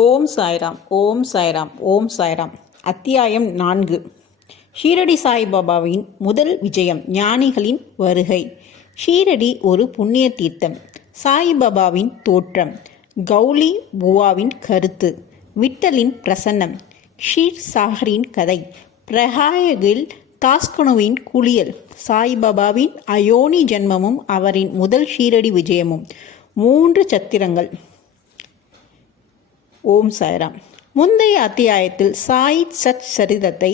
ஓம் சாய்ராம். ஓம் சாய்ராம். ஓம் சாய்ராம். அத்தியாயம் 4. ஷீரடி சாய்பாபாவின் முதல் விஜயம், ஞானிகளின் வருகை. ஷீரடி ஒரு புண்ணிய தீர்த்தம். சாய்பாபாவின் தோற்றம், கௌலி புவாவின் கருத்து, விட்டலின் பிரசன்னம், ஷீர் சாகரின் கதை, பிரகாயகில் தாஸ்கனுவின் குளியல், சாய்பாபாவின் அயோனி ஜென்மமும் அவரின் முதல் ஷீரடி விஜயமும், 3 சத்திரங்கள். ஓம் சாய்ராம். முந்தைய அத்தியாயத்தில் சாய் சச் சரிதத்தை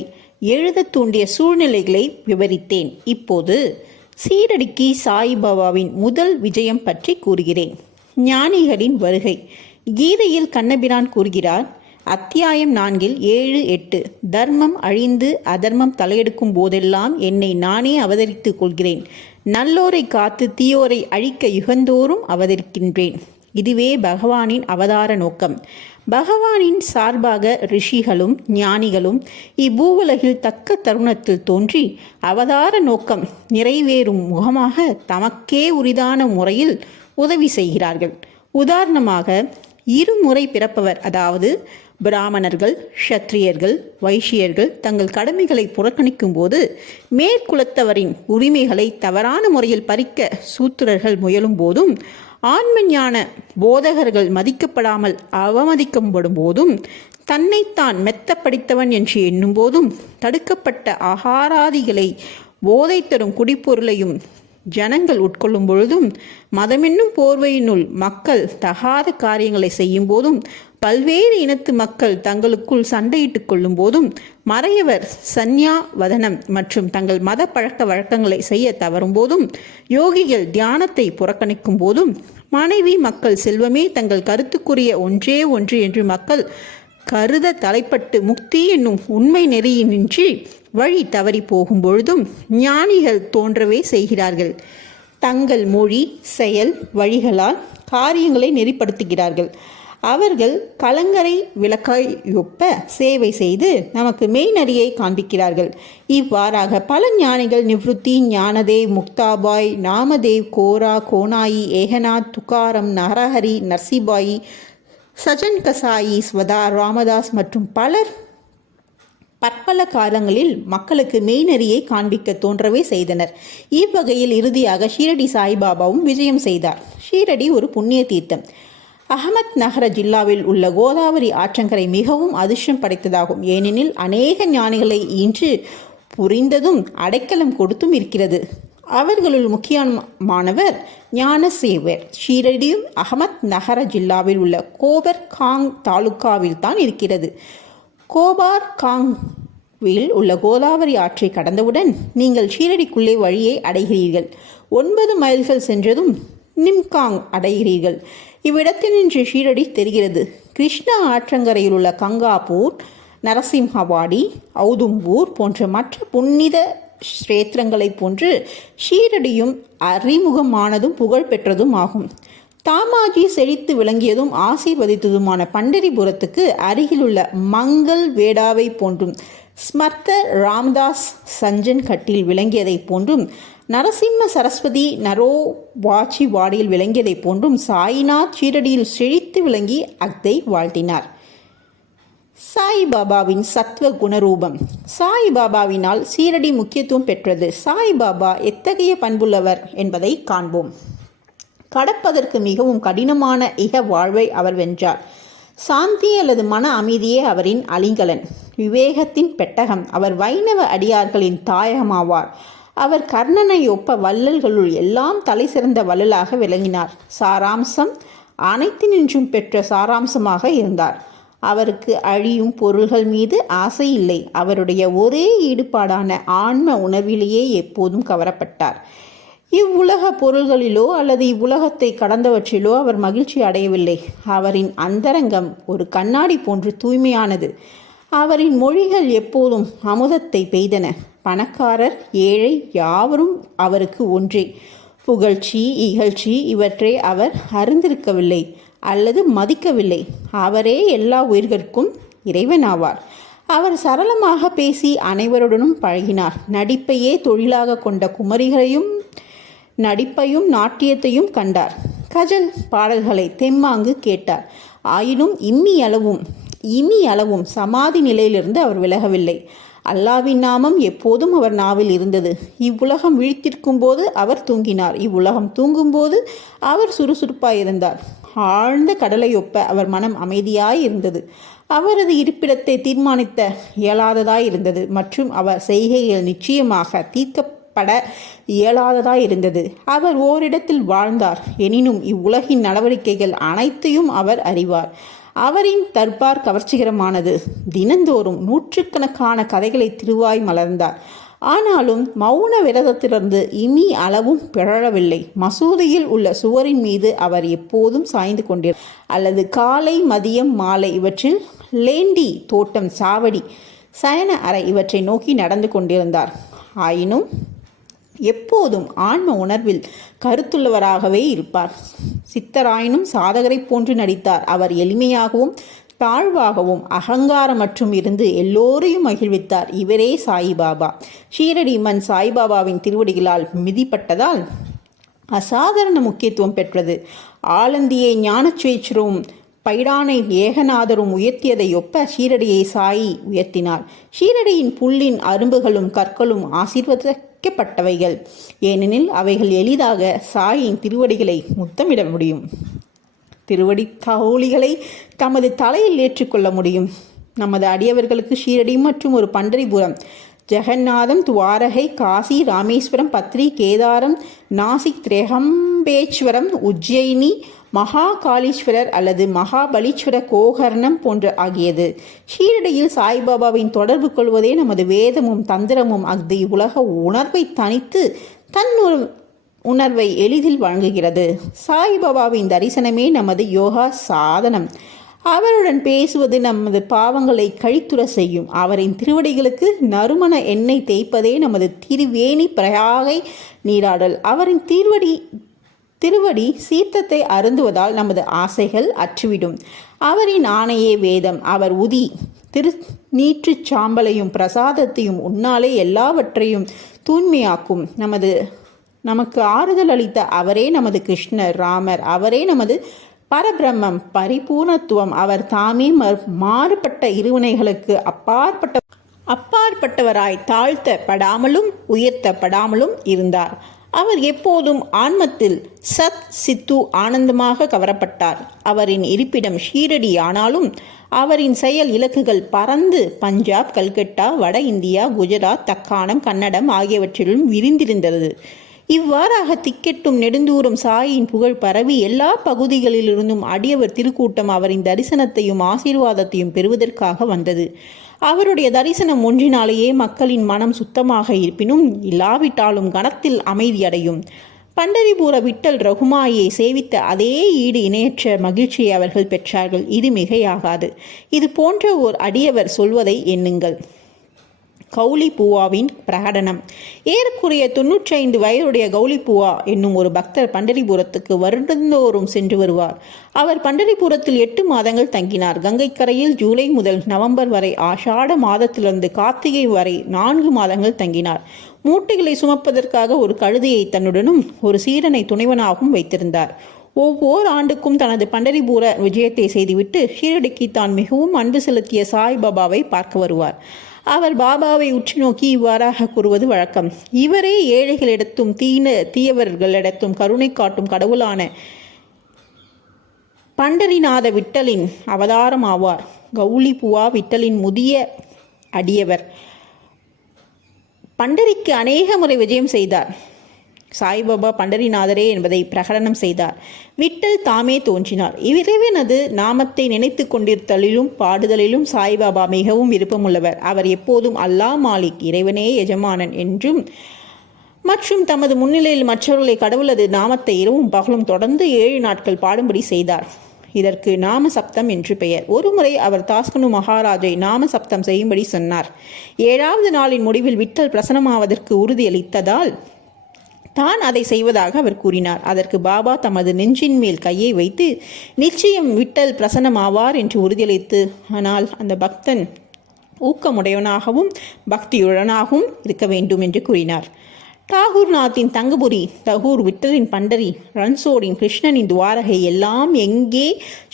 எழுத தூண்டிய சூழ்நிலைகளை விவரித்தேன். இப்போது ஷீரடிக்கு சாய்பாபாவின் முதல் விஜயம் பற்றி கூறுகிறேன். ஞானிகளின் வருகை. கீதையில் கண்ணபிரான் கூறுகிறார், அத்தியாயம் 4 7, 8, தர்மம் அழிந்து அதர்மம் தலையெடுக்கும் போதெல்லாம் என்னை நானே அவதரித்துக் கொள்கிறேன். நல்லோரை காத்து தீயோரை அழிக்க யுகந்தோறும் அவதரிக்கின்றேன். இதுவே பகவானின் அவதார நோக்கம். பகவானின் சார்பாக ரிஷிகளும் ஞானிகளும் இப்பூவுலகில் தக்க தருணத்தில் தோன்றி அவதார நோக்கம் நிறைவேறும் முகமாக தமக்கே உரிதான முறையில் உதவி செய்கிறார்கள். உதாரணமாக, இருமுறை பிறப்பவர், அதாவது பிராமணர்கள், க்ஷத்திரியர்கள், வைஷ்யர்கள் தங்கள் கடமைகளை புறக்கணிக்கும் போது மேற்குலத்தவரின் உரிமைகளை தவறான முறையில் பறிக்க சூத்திரர்கள் முயலும் போதும், ஆன்மஞான போதகர்கள் மதிக்கப்படாமல் அவமதிக்கப்படும் போதும், தன்னைத்தான் மெத்த படித்தவன் என்று எண்ணும் போதும், தடுக்கப்பட்ட ஆகாராதிகளை போதை தரும் குடிப்பொருளையும் ஜனங்கள் உட்கொள்ளும் பொழுதும், மதமென்னும் போர்வையினுள் மக்கள் தகாத காரியங்களை செய்யும் போதும், பல்வேறு இனத்து மக்கள் தங்களுக்குள் சண்டையிட்டுக் கொள்ளும் போதும், மறையவர் சந்யா வதனம் மற்றும் தங்கள் மத பழக்க வழக்கங்களை செய்ய தவறும் போதும், யோகிகள் தியானத்தை புறக்கணிக்கும் போதும், மனைவி மக்கள் செல்வமே தங்கள் கருத்துக்குரிய ஒன்றே ஒன்று என்று மக்கள் கருத தலைப்பட்டு முக்தி என்னும் உண்மை நெறியினின்றி வழி தவறி போகும் பொழுதும் ஞானிகள் தோன்றவே செய்கிறார்கள். தங்கள் மொழி, செயல், வழிகளால் காரியங்களை நெறிப்படுத்துகிறார்கள். அவர்கள் கலங்கரை விளக்கையொப்ப சேவை செய்து நமக்கு மெய்நறியை காண்பிக்கிறார்கள். இவ்வாறாக பல ஞானிகள் நிவ்ருத்தி, ஞானதேவ், முக்தாபாய், நாமதேவ், கோரா, கோனாயி, ஏகநாத், துக்காரம், நரஹரி, நர்சிபாயி, சஜன் கசாயி, ஸ்வதா, ராமதாஸ் மற்றும் பலர் பற்பல காலங்களில் மக்களுக்கு மெய்நறியை காண்பிக்க தோன்றவே செய்தனர். இவ்வகையில் இறுதியாக ஷீரடி சாய்பாபாவும் விஜயம் செய்தார். ஷீரடி ஒரு புண்ணிய தீர்த்தம். அகமத் நகர ஜில்லாவில் உள்ள கோதாவரி ஆற்றங்கரை மிகவும் அதிர்ஷ்டம் படைத்ததாகும். ஏனெனில் அநேக ஞானிகளை இன்று புரிந்ததும் அடைக்கலம் கொடுத்தும் இருக்கிறது. அவர்களுள் முக்கியமானவர் ஞானசேவர். ஷீரடியும் அகமத் நகர ஜில்லாவில் உள்ள கோபர் காங் தாலுக்காவில் தான் இருக்கிறது. கோபார் காங்கில் உள்ள கோதாவரி ஆற்றை கடந்தவுடன் நீங்கள் ஷீரடிக்குள்ளே வழியை அடைகிறீர்கள். 9 மைல்கள் சென்றதும் நிம்காங் அடைகிறீர்கள். இவ்விடத்தினின்று ஷீரடி தெரிகிறது. கிருஷ்ணா ஆற்றங்கரையில் உள்ள கங்காபூர், நரசிம்ஹவாடி, ஔதும்பூர் போன்ற மற்ற புனித ஸ்ரேத்திரங்களைப் போன்று ஷீரடியும் அறிமுகமானதும் புகழ் பெற்றதும் ஆகும். தாமாஜி செழித்து விளங்கியதும் ஆசீர்வதித்ததுமான பண்டரிபுரத்துக்கு அருகிலுள்ள மங்கள் வேடாவை போன்றும், ஸ்மர்த்த ராம்தாஸ் சஞ்சன் கட்டில் விளங்கியதை போன்றும், நரசிம்ம சரஸ்வதி நரோவாச்சி வாடியில் விளங்கியதை போன்றும் சாய்நாத் ஷீரடியில் செழித்து விளங்கி அத்தை வாழ்த்தினார். சாய்பாபாவின் சத்வ குணரூபம். சாய்பாபாவினால் ஷீரடி முக்கியத்துவம் பெற்றது. சாய்பாபா எத்தகைய பண்புள்ளவர் என்பதை காண்போம். கடப்பதற்கு மிகவும் கடினமான இக வாழ்வை அவர் வென்றார். சாந்தி அல்லது மன அமைதியே அவரின் அலிங்கலன். விவேகத்தின் பெட்டகம். அவர் வைணவ அடியார்களின் தாயகமாவார். அவர் கர்ணனை ஒப்ப வள்ளல்களுள் எல்லாம் தலை சிறந்த வள்ளலாக விளங்கினார். சாராம்சம் அனைத்தினின்றும் பெற்ற சாராம்சமாக இருந்தார். அவருக்கு அழியும் பொருள்கள் மீது ஆசை இல்லை. அவருடைய ஒரே ஈடுபாடான ஆன்ம உணர்விலேயே எப்போதும் கவரப்பட்டார். இவ்வுலக பொருள்களிலோ அல்லது இவ்வுலகத்தை கடந்தவற்றிலோ அவர் மகிழ்ச்சி அடையவில்லை. அவரின் அந்தரங்கம் ஒரு கண்ணாடி போன்று தூய்மையானது. அவரின் மொழிகள் எப்போதும் அமுதத்தை பெய்தன. பணக்காரர், ஏழை யாவரும் அவருக்கு ஒன்றே. புகழ்ச்சி, இகழ்ச்சி இவற்றை அவர் அறிந்திருக்கவில்லை அல்லது மதிக்கவில்லை. அவரே எல்லா உயிர்களுக்கும் இறைவனாவார். அவர் சரளமாக பேசி அனைவருடனும் பழகினார். நடிப்பையே தொழிலாக கொண்ட குமரிகளையும் நடிப்பையும் நாட்டியத்தையும் கண்டார். கஜல் பாடல்களை தெம்மாங்கு கேட்டார். ஆயினும் இம்மி அளவும் சமாதி நிலையிலிருந்து அவர் விலகவில்லை. அல்லாவின் நாமம் எப்போதும் அவர் நாவில் இருந்தது. இவ்வுலகம் விழித்திருக்கும் போது அவர் தூங்கினார். இவ்வுலகம் தூங்கும்போது அவர் சுறுசுறுப்பாயிருந்தார். ஆழ்ந்த கடலையொப்ப அவர் மனம் அமைதியாயிருந்தது. அவரது இருப்பிடத்தை தீர்மானித்த இயலாததாயிருந்தது மற்றும் அவர் செய்கைகள் நிச்சயமாக தீர்க்கப்பட இயலாததாயிருந்தது. அவர் ஓரிடத்தில் வாழ்ந்தார். எனினும் இவ்வுலகின் நடவடிக்கைகள் அனைத்தையும் அவர் அறிவார். அவரின் தர்பார் கவர்ச்சிகரமானது. தினந்தோறும் நூற்றுக்கணக்கான கதைகளை திருவாய் மலர்ந்தார். ஆனாலும் மௌன விரதத்திலிருந்து இனி அளவும் பிறழவில்லை. மசூதியில் உள்ள சுவரின் மீது அவர் எப்போதும் சாய்ந்து கொண்டிருந்தார். அல்லது காலை, மதியம், மாலை இவற்றில் லேண்டி, தோட்டம், சாவடி, சயன அறை இவற்றை நோக்கி நடந்து கொண்டிருந்தார். ஆயினும் எப்போதும் ஆன்ம உணர்வில் கருத்துள்ளவராகவே இருப்பார். சித்தராயினும் சாதகரை போன்று நடித்தார். அவர் எளிமையாகவும் தாழ்வாகவும் அகங்காரமற்றும் இருந்து எல்லோரையும் மகிழ்வித்தார். இவரே சாயிபாபா. ஷீரடி மண் சாய்பாபாவின் திருவடிகளால் மிதிப்பட்டதால் அசாதாரண முக்கியத்துவம் பெற்றது. ஆலந்தியை ஞானச்சுவேச்சரும் பைடானை ஏகநாதரும் உயர்த்தியதை ஒப்ப ஷீரடியை சாயி உயர்த்தினார். ஷீரடியின் புல்லின் அரும்புகளும் கற்களும் ஆசீர்வதிக்கப்பட்டவைகள். ஏனெனில் அவைகள் எளிதாக சாயின் திருவடிகளை முத்தமிட முடியும். திருவடி தோழிகளை தமது தலையில் ஏற்றுக்கொள்ள முடியும். நமது அடியவர்களுக்கு ஷீரடி மற்றும் ஒரு பண்டரிபுரம், ஜெகநாதம், துவாரகை, காசி, ராமேஸ்வரம், பத்ரி, கேதாரம், நாசிக், திரேகம்பேஸ்வரம், உஜ்ஜயினி, மகாகாளீஸ்வரர் அல்லது மகாபலீஸ்வர கோகர்ணம் போன்ற ஆகியது. ஷீரடியில் சாய்பாபாவின் தொடர்பு கொள்வதே நமது வேதமும் தந்திரமும். அஃது உலக உணர்வை தனித்து தன் உணர்வை எளிதில் வழங்குகிறது. சாய்பாபாவின் தரிசனமே நமது யோகா சாதனம். அவருடன் பேசுவது நமது பாவங்களை கழித்துற செய்யும். அவரின் திருவடிகளுக்கு நறுமண எண்ணெய் தேய்ப்பதே நமது திருவேணி பிரயாகை நீராடல். அவரின் திருவடி சீர்த்தத்தை அருந்துவதால் நமது ஆசைகள் அற்றுவிடும். அவரின் ஆணையே வேதம். அவர் நீற்றுச் சாம்பலையும் பிரசாதத்தையும் உன்னாலே எல்லாவற்றையும் தூய்மையாக்கும். நமக்கு ஆறுதல் அளித்த அவரே நமது கிருஷ்ணர், ராமர். அவரே நமது பரபிரம்மம், பரிபூர்ணத்துவம். அவர் தாமே மாறுபட்ட இருவினைகளுக்கு அப்பாற்பட்டவராய் தாழ்த்தப்படாமலும் உயர்த்தப்படாமலும் இருந்தார். அவர் எப்போதும் ஆன்மத்தில் சத் சித்து ஆனந்தமாக கவரப்பட்டார். அவரின் இருப்பிடம் ஷீரடி ஆனாலும் அவரின் செயல் இலக்குகள் பறந்து பஞ்சாப், கல்கட்டா, வட இந்தியா, குஜராத், தக்காணம், கன்னடம் ஆகியவற்றிலும் விரிந்திருந்தது. இவ்வாறாக திக்கெட்டும் நெடுந்தூரம் சாயின் புகழ் பரவி எல்லா பகுதிகளிலிருந்தும் அடியவர் திருக்கூட்டம் அவரின் தரிசனத்தையும் ஆசீர்வாதத்தையும் பெறுவதற்காக வந்தது. அவருடைய தரிசனம் ஒன்றினாலேயே மக்களின் மனம் சுத்தமாக இருப்பினும் இல்லாவிட்டாலும் கணத்தில் அமைதியடையும். பண்டரிபுர விட்டல் ரகுமாயை சேவித்த அதே ஈடு இணையற்ற மகிழ்ச்சியை அவர்கள் பெற்றார்கள். இது மிகையாகாது. இது போன்ற ஓர் அடியவர் சொல்வதை எண்ணுங்கள். கௌலிபுவாவின் பிரகடனம். ஏறக்குறைய 95 வயதுடைய கௌலிபுவா என்னும் ஒரு பக்தர் பண்டரிபுரத்துக்கு வருடந்தோறும் சென்று வருவார். அவர் பண்டரிபுரத்தில் 8 மாதங்கள் தங்கினார். கங்கைக்கரையில் ஜூலை முதல் நவம்பர் வரை, ஆஷாட மாதத்திலிருந்து கார்த்திகை வரை 4 மாதங்கள் தங்கினார். மூட்டைகளை சுமப்பதற்காக ஒரு கழுதையை தன்னுடனும் ஒரு சீடனை துணைவனாகவும் வைத்திருந்தார். ஒவ்வொரு ஆண்டுக்கும் தனது பண்டரிபுர விஜயத்தை செய்துவிட்டு ஷீரடிக்கு தான் மிகவும் அன்பு செலுத்திய சாய்பாபாவை பார்க்க வருவார். அவர் பாபாவை உற்று நோக்கி இவ்வாறாக கூறுவது வழக்கம். இவரே ஏழைகளிடத்தும் தீயவர்களிடத்தும் கருணை காட்டும் கடவுளான பண்டரிநாத விட்டலின் அவதாரம் ஆவார். கௌலிபுவா விட்டலின் முதிய அடியவர். பண்டரிக்கு அநேக முறை விஜயம் செய்தார். சாய்பாபா பண்டரிநாதரே என்பதை பிரகடனம் செய்தார். விட்டல் தாமே தோன்றினார். இறைவனது நாமத்தை நினைத்து கொண்டிருத்தலிலும் பாடுதலிலும் சாய்பாபா மிகவும் விருப்பமுள்ளவர். அவர் எப்போதும் அல்லாஹ் மாலிக், இறைவனே எஜமானன் என்றும் மற்றும் தமது முன்னிலையில் மற்றவர்களை கடவுளது நாமத்தை இரவும் பகலும் தொடர்ந்து 7 நாட்கள் பாடும்படி செய்தார். இதற்கு நாம சப்தம் என்று பெயர். ஒருமுறை அவர் தாஸ்கனு மகாராஜை நாம சப்தம் செய்யும்படி சொன்னார். 7வது நாளின் முடிவில் விட்டல் பிரசனமாவதற்கு உறுதியளித்ததால் தான் அதை செய்வதாக அவர் கூறினார். அதற்கு பாபா தமது நெஞ்சின் மேல் கையை வைத்து நிச்சயம் விட்டல் பிரசன்னமாவார் என்று உறுதியளித்து, ஆனால் அந்த பக்தன் ஊக்கமுடையவனாகவும் பக்தியுடனாகவும் இருக்க வேண்டும் என்று கூறினார். தாகூர்நாத்தின் தங்கபுரி, தகூர் விட்டலின் பண்டரி, ரன்சோடின் கிருஷ்ணனின் துவாரகை எல்லாம் எங்கே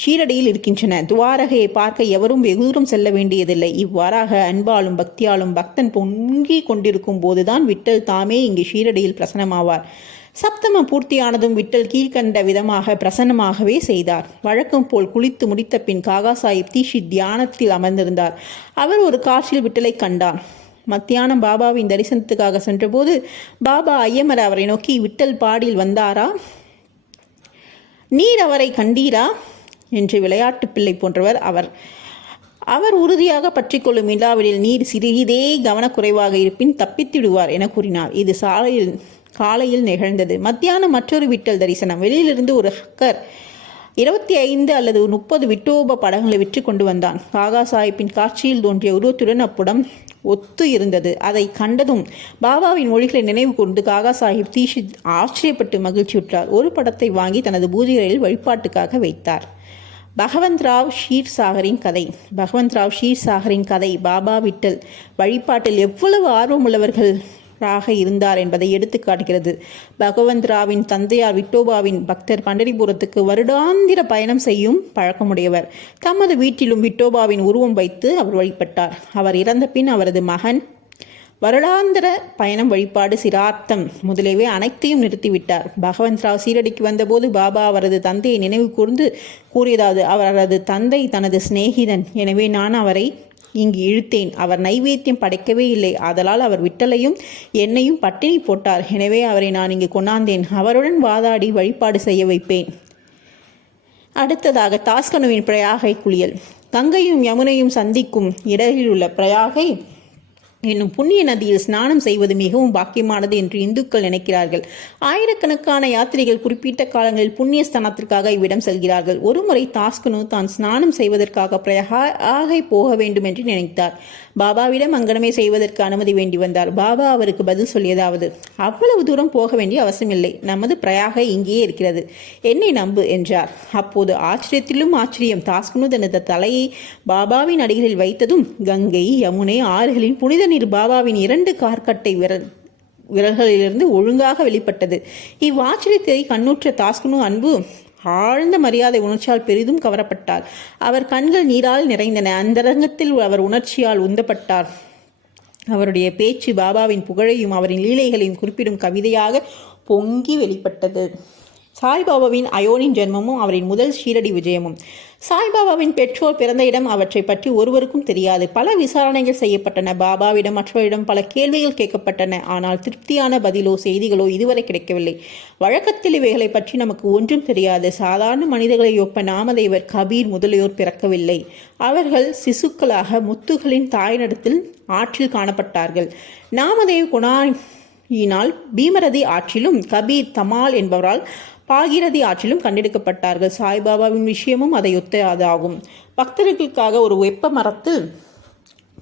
ஷீரடியில் இருக்கின்றன. துவாரகையை பார்க்க எவரும் வெகு தூரம் செல்ல வேண்டியதில்லை. இவ்வாறாக அன்பாலும் பக்தியாலும் பக்தன் பொங்கி கொண்டிருக்கும் போதுதான் விட்டல் தாமே இங்கு ஷீரடியில் பிரசனமாவார். சப்தமம் பூர்த்தியானதும் விட்டல் கீழ்கண்ட விதமாக பிரசன்னமாகவே செய்தார். வழக்கம் போல் குளித்து முடித்த பின் காகா சாஹிப் தீஷித் தியானத்தில் அமர்ந்திருந்தார். அவர் ஒரு காட்சியில் விட்டலை கண்டார். மத்தியானம் பாபாவின் தரிசனத்துக்காக சென்றபோது பாபா ஐயமர அவரை நோக்கி, விட்டல் பாடியில் வந்தாரா, நீர் அவரை கண்டீரா என்று விளையாட்டு பிள்ளை போன்றவர் அவர் உறுதியாக பற்றிக்கொள்ளும் இல்லாவிடில் நீர் சிறிதே கவனக்குறைவாக இருப்பின் தப்பித்திடுவார் என கூறினார். இது காலையில் நிகழ்ந்தது. மத்தியானம் மற்றொரு விட்டல் தரிசனம். வெளியிலிருந்து ஒரு ஹக்கர் 25 அல்லது 30 விட்டோப படங்களை விற்று கொண்டு வந்தான். காகா சாஹிப்பின் காட்சியில் தோன்றிய உருவத்துடன் அப்புடம் ஒத்து இருந்தது. அதை கண்டதும் பாபாவின் மொழிகளை நினைவு கூர்ந்து காகா சாஹிப் தீஷித் ஆச்சரியப்பட்டு மகிழ்ச்சியுற்றார். ஒரு படத்தை வாங்கி தனது பூஜை அறையில் வழிபாட்டுக்காக வைத்தார். பகவந்த்ராவ் ஷீர்சாகரின் கதை பாபா விட்டல் வழிபாட்டில் எவ்வளவு ஆர்வமுள்ளவர்கள் இருந்தார் என்பதை எடுத்து காட்டுகிறது. பகவந்த்ராவின் தந்தையார் விட்டோபாவின் பக்தர் பண்டரிபுரத்துக்கு வருடாந்திர பயணம் செய்யும் பழக்கமுடையவர். தமது வீட்டிலும் விட்டோபாவின் உருவம் வைத்து அவர் வழிபட்டார். அவர் இறந்த பின் அவரது மகன் வருடாந்திர பயணம், வழிபாடு, சிரார்த்தம் முதலியவை அனைத்தையும் நிறுத்திவிட்டார். பகவந்த்ராவ் சீரடிக்கு வந்தபோது பாபா அவரது தந்தையை நினைவு கூறியதாவது, அவரது தந்தை தனது சிநேகிதன், எனவே நான் அவரை இங்கு இழுத்தேன். அவர் நைவேத்தியம் படைக்கவே இல்லை. ஆதலால் அவர் விட்டலையும் என்னையும் பட்டினி போட்டார். எனவே அவரை நான் இங்கு கொண்டாந்தேன். அவருடன் வாதாடி வழிபாடு செய்ய வைப்பேன். அடுத்ததாக தாஸ்கனுவின் பிரயாகை குளியல். கங்கையும் யமுனையும் சந்திக்கும் இடத்தில் உள்ள பிரயாகை என்னும் புண்ணிய நதியில் ஸ்நானம் செய்வது மிகவும் பாக்கியமானது என்று இந்துக்கள் நினைக்கிறார்கள். ஆயிரக்கணக்கான யாத்திரிகள் குறிப்பிட்ட காலங்களில் புண்ணிய ஸ்தானத்திற்காக இவ்விடம் செல்கிறார்கள். ஒருமுறை தாஸ்கனு தான் ஸ்நானம் செய்வதற்காக பிரயாகை போக வேண்டும் என்று நினைத்தார். பாபாவிடம் அங்கனமே செய்வதற்கு அனுமதி வேண்டி வந்தார். பாபா அவருக்கு பதில் சொல்லியதாவது, அவ்வளவு தூரம் போக வேண்டிய அவசியமில்லை. நமது பிரயாகை இங்கேயே இருக்கிறது. என்னை நம்பு என்றார். அப்போது ஆச்சரியத்திலும் ஆச்சரியம். தாஸ்கனு தனது தலையை பாபாவின் அடிகளில் வைத்ததும் கங்கை, யமுனை ஆறுகளின் புனித நீர் பாபாவின் 2 கார்கட்டை விரல்களிலிருந்து ஒழுங்காக வெளிப்பட்டது. இவ்வாச்சரியத்தை கண்ணுற்ற தாஸ்கனு ஆழ்ந்த மரியாதை உணர்ச்சியால் பெரிதும் கவரப்பட்டார். அவர் கண்கள் நீரால் நிறைந்தன. அந்தரங்கத்தில் அவர் உணர்ச்சியால் உந்தப்பட்டார். அவருடைய பேச்சு பாபாவின் புகழையும் அவரின் லீலைகளையும் குறிப்பிடும் கவிதையாக பொங்கி வெளிப்பட்டது. சாய்பாபாவின் அயோனின் ஜென்மமும் அவரின் முதல் ஷீரடி விஜயமும். சாய்பாபாவின் பெற்றோர் பிறந்த இடம் அவற்றை பற்றி ஒருவருக்கும் தெரியாது. பல விசாரணைகள் செய்யப்பட்டன. பாபாவிடம் மற்றவரிடம் பல கேள்விகள் கேட்கப்பட்டன. ஆனால் திருப்தியான பதிலோ செய்திகளோ இதுவரை கிடைக்கவில்லை. வழக்கத்தில் இவைகளை பற்றி நமக்கு ஒன்றும் தெரியாது. சாதாரண மனிதர்களை ஒப்ப நாமதேவர், கபீர் முதலியோர் பிறக்கவில்லை. அவர்கள் சிசுக்களாக முத்துகளின் தாயினிடத்தில் ஆற்றில் காணப்பட்டார்கள். நாமதேவ் குணாயினால் பீமரதி ஆற்றிலும், கபீர் தமால் என்பவரால் பாகீரதி ஆற்றிலும் கண்டெடுக்கப்பட்டார்கள். சாய்பாபாவின் விஷயமும் அதை ஒத்ததாகும். பக்தர்களுக்காக ஒரு வெப்ப மரத்தில்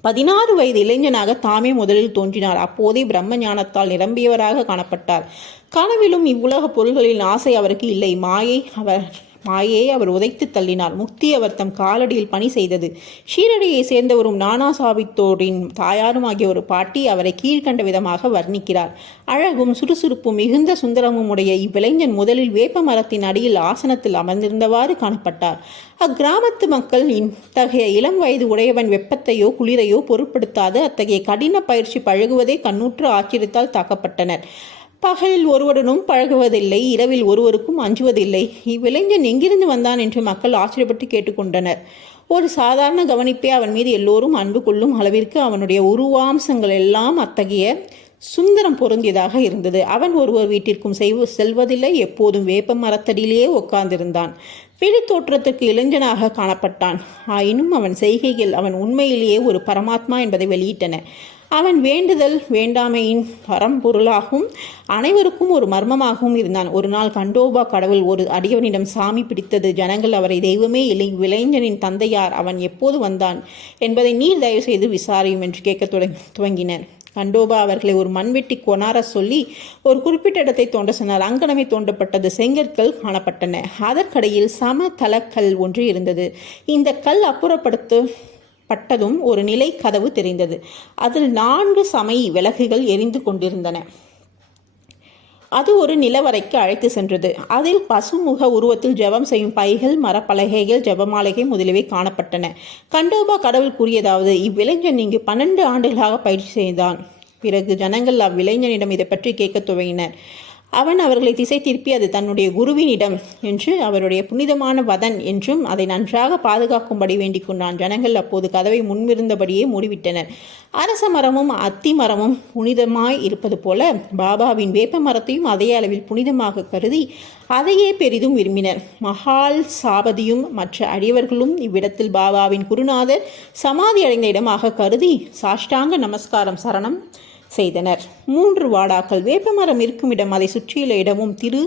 16 வயது இளைஞனாக தாமே முதலில் தோன்றினார். அப்போதே பிரம்ம ஞானத்தால் நிரம்பியவராக காணப்பட்டார். கனவிலும் இவ்வுலக பொருள்களின் ஆசை அவருக்கு இல்லை. மாயை அவர் உதைத்து தள்ளினார். முக்தி அவர் தம் காலடியில் பணி செய்தது. ஷீரடியை சேர்ந்தவரும் நானா சாபித்தோரின் தாயாரும் ஆகிய ஒரு பாட்டி அவரை கீழ்கண்ட விதமாக வர்ணிக்கிறார். அழகும் சுறுசுறுப்பும் மிகுந்த சுந்தரமும் உடைய இவ்விளைஞன் முதலில் வேப்ப மரத்தின் அடியில் ஆசனத்தில் அமர்ந்திருந்தவாறு காணப்பட்டார். அக்கிராமத்து மக்கள் இத்தகைய இளம் வயது உடையவன் வெப்பத்தையோ குளிரையோ பொருட்படுத்தாது அத்தகைய கடின பயிற்சி பழகுவதே கண்ணுற்று ஆச்சரியத்தால் தாக்கப்பட்டனர். பகலில் ஒருவருடனும் பழகுவதில்லை, இரவில் ஒருவருக்கும் அஞ்சுவதில்லை. இவ்விளைஞன் எங்கிருந்து வந்தான் என்று மக்கள் ஆச்சரியப்பட்டு கேட்டுக்கொண்டனர். ஒரு சாதாரண கவனிப்பே அவன் மீது எல்லோரும் அன்பு கொள்ளும் அளவிற்கு அவனுடைய உருவாம்சங்கள் எல்லாம் அத்தகைய சுந்தரம் பொருந்தியதாக இருந்தது. அவன் ஒருவர் வீட்டிற்கும் செல்வதில்லை. எப்போதும் வேப்ப மரத்தடியிலேயே உட்கார்ந்திருந்தான். வெளித்தோற்றத்துக்கு இளைஞனாக காணப்பட்டான். ஆயினும் அவன் செய்கைகள் அவன் உண்மையிலேயே ஒரு பரமாத்மா என்பதை வெளியிட்டன. அவன் வேண்டுதல் வேண்டாமையின் பரம்பொருளாகவும் அனைவருக்கும் ஒரு மர்மமாகவும் இருந்தான். ஒரு நாள் கண்டோபா கடவுள் ஒரு அடியவனிடம் சாமி பிடித்தது. ஜனங்கள் அவரை தெய்வமே இளைஞனின் தந்தையார், அவன் எப்போது வந்தான் என்பதை நீர் தயவு செய்து விசாரியும் என்று கேட்க துவங்கினர். கண்டோபா அவர்களை ஒரு மண்வெட்டி கொணார சொல்லி ஒரு குறிப்பிட்ட இடத்தை தோண்ட சொன்னார். அங்கனமே தோண்டப்பட்டது. செங்கற்கள் காணப்பட்டன. அதற்கடையில் சமதளக்கல் ஒன்று இருந்தது. இந்த கல் அப்புறப்படுத்தப்பட்டதும் ஒரு நிலை கதவு தெரிந்தது. அதில் 4 சமை விளக்குகள் எரிந்து கொண்டிருந்தன. அது ஒரு நிலவறைக்கு அழைத்து சென்றது. அதில் பசுமுக உருவத்தில் ஜெபம் செய்யும் பைகள், மரப்பலகைகள், ஜெபமாலைகை முதலியவை காணப்பட்டன. கண்டோபா கடவுள் கூறியதாவது: இவ்விளைஞன் இங்கு 12 ஆண்டுகளாக பயிற்சி செய்தான். பிறகு ஜனங்கள் அவ்விளைஞனிடம் இதை பற்றி கேட்க துவங்கினர். அவன் அவர்களை திசை திருப்பி அது தன்னுடைய குருவினிடம் என்று, அவருடைய புனிதமான வதன் என்றும் அதை நன்றாக பாதுகாக்கும்படி வேண்டிக் கொண்டான். ஜனங்கள் அப்போது கதவை முன்பிருந்தபடியே மூடிவிட்டனர். அரச மரமும் அத்தி மரமும் புனிதமாய் இருப்பது போல பாபாவின் வேப்ப மரத்தையும் அதே அளவில் புனிதமாக கருதி அதையே பெரிதும் விரும்பினர். மஹால் சாபதியும் மற்ற அடியவர்களும் இவ்விடத்தில் பாபாவின் குருநாதர் சமாதி அடைந்த இடமாக கருதி சாஷ்டாங்க நமஸ்காரம் சரணம் செய்தனர். 3 வாடாக்கள் வேப்பமரம் இருக்கும் இடம், அதை சுற்றியுள்ள இடமும் திரு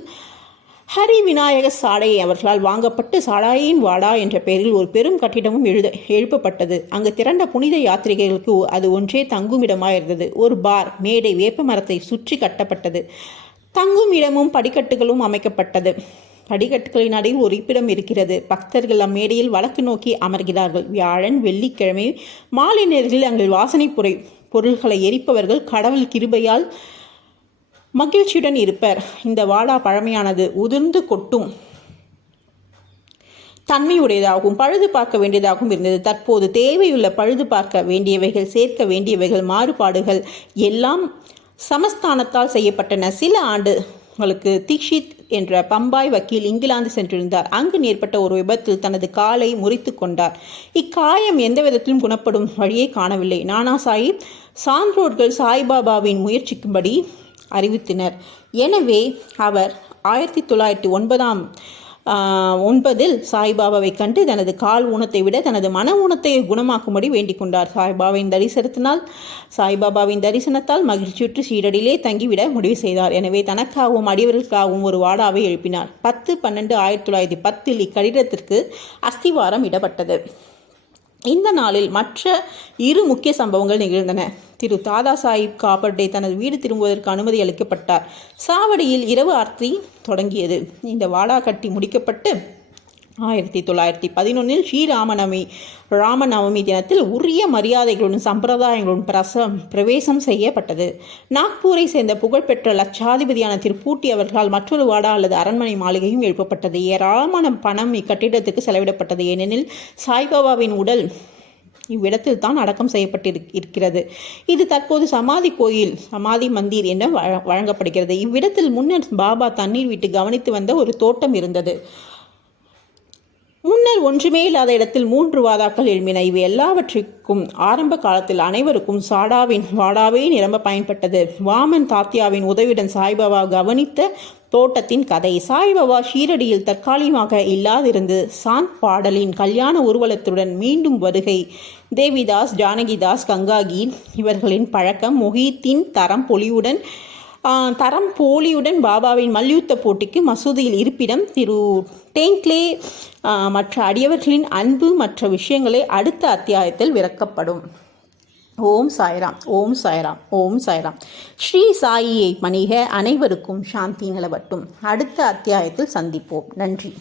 ஹரி விநாயக சாடை அவர்களால் வாங்கப்பட்டு சாடாயின் வாடா என்ற பெயரில் ஒரு பெரும் கட்டிடமும் எழுப்பப்பட்டது. அங்கு திரண்ட புனித யாத்திரிகைகளுக்கு அது ஒன்றே தங்கும் இடமாயிருந்தது. ஒரு பார் மேடை வேப்ப மரத்தை சுற்றி கட்டப்பட்டது. தங்கும் இடமும் படிக்கட்டுகளும் அமைக்கப்பட்டது. படிக்கட்டுகளின் நடுவில் ஒரு இருப்பிடம் இருக்கிறது. பக்தர்கள் அம்மேடையில் வடக்கு நோக்கி அமர்கிறார்கள். வியாழன், வெள்ளிக்கிழமை மாலை நேரத்தில் அங்கு வாசனை பொருள்களை எரிப்பவர்கள் கடவுள் கிருபையால் மகிழ்ச்சியுடன் இருப்பர். இந்த வாடா பழமையானது, உதிர்ந்து கொட்டும் தன்மையுடையதாகவும் பழுது பார்க்க வேண்டியதாகவும் இருந்தது. தற்போது தேவையுள்ள பழுது பார்க்க வேண்டியவைகள், சேர்க்க வேண்டியவைகள், மாறுபாடுகள் எல்லாம் சமஸ்தானத்தால் செய்யப்பட்டன. சில ஆண்டுகளுக்கு தீக்ஷித் என்ற பம்பாய் வக்கீல் இங்கிலாந்து சென்றிருந்தார். அங்கு நேர்பட்ட ஒரு விபத்தில் தனது காலை முறித்து கொண்டார். இக்காயம் எந்த விதத்திலும் குணப்படும் வழியை காணவில்லை. நானா சாஹிப் சான்றோர்கள் சாய்பாபாவின் முயற்சிக்கும்படி அறிவித்தனர். எனவே அவர் 1909 சாய்பாபாவை கண்டு தனது கால் ஊனத்தை விட தனது மன ஊனத்தை குணமாக்கும்படி வேண்டிக் கொண்டார். சாய்பாபாவின் தரிசனத்தால் மகிழ்ச்சியுற்று ஷீரடியிலே தங்கிவிட முடிவு செய்தார். எனவே தனக்காகவும் அடியவர்களுக்காகவும் ஒரு வாடாவை எழுப்பினார். 10/12/1910 இக்கட்டிடத்திற்கு அஸ்திவாரம் இடப்பட்டது. இந்த நாளில் மற்ற 2 முக்கிய சம்பவங்கள் நிகழ்ந்தன. திரு தாதா சாஹிப் காபர்டே தனது வீடு திரும்புவதற்கு அனுமதி அளிக்கப்பட்டார். சாவடியில் இரவு ஆர்த்தி தொடங்கியது. இந்த வாடா கட்டி முடிக்கப்பட்டு 1911 ராமநவமி தினத்தில் உரிய மரியாதைகளுடன் சம்பிரதாயங்களுடன் பிரவேசம் செய்யப்பட்டது. நாக்பூரை சேர்ந்த புகழ்பெற்ற லட்சாதிபதியான திரு பூட்டி அவர்களால் மற்றொரு வாடா அல்லது அரண்மனை மாளிகையும் எழுப்பப்பட்டது. ஏராளமான பணம் இக்கட்டிடத்துக்கு செலவிடப்பட்டது. ஏனெனில் சாய்பாபாவின் உடல் இவ்விடத்தில் தான் அடக்கம் செய்யப்பட்டிருக்கிறது. இது தற்போது சமாதி மந்திர் என வழங்கப்படுகிறது. இவ்விடத்தில் முன்னர் பாபா தண்ணீர் விட்டு கவனித்து வந்த ஒரு தோட்டம் இருந்தது. முன்னர் ஒன்றுமே இல்லாத இடத்தில் 3 வாதாக்கள் எழும்பின. இவை எல்லாவற்றிற்கும் ஆரம்ப காலத்தில் அனைவருக்கும் வாடாவே நிரம்ப பயன்பட்டது. வாமன் தாத்தியாவின் உதவியுடன் சாய்பாபா கவனித்த தோட்டத்தின் கதை. சாய்பாபா ஷீரடியில் தற்காலிகமாக இல்லாதிருந்து சாந்த் பாடலின் கல்யாண ஊர்வலத்துடன் மீண்டும் வருகை. தேவிதாஸ், ஜானகிதாஸ், கங்காகி இவர்களின் பழக்கம், மொஹித்தின் தரம் போலியுடன் பாபாவின் மல்யுத்த போட்டிக்கு மசூதியில் இருப்பிடம், திரு டேங்க்லே மற்ற அடியவர்களின் அன்பு மற்ற விஷயங்களை அடுத்த அத்தியாயத்தில் விளக்கப்படும். ஓம் சாய்ராம், ஓம் சாய்ராம், ஓம் சாய்ராம். ஸ்ரீ சாயியை பணிக. அனைவருக்கும் சாந்தி நிலவட்டும். அடுத்த அத்தியாயத்தில் சந்திப்போம். நன்றி.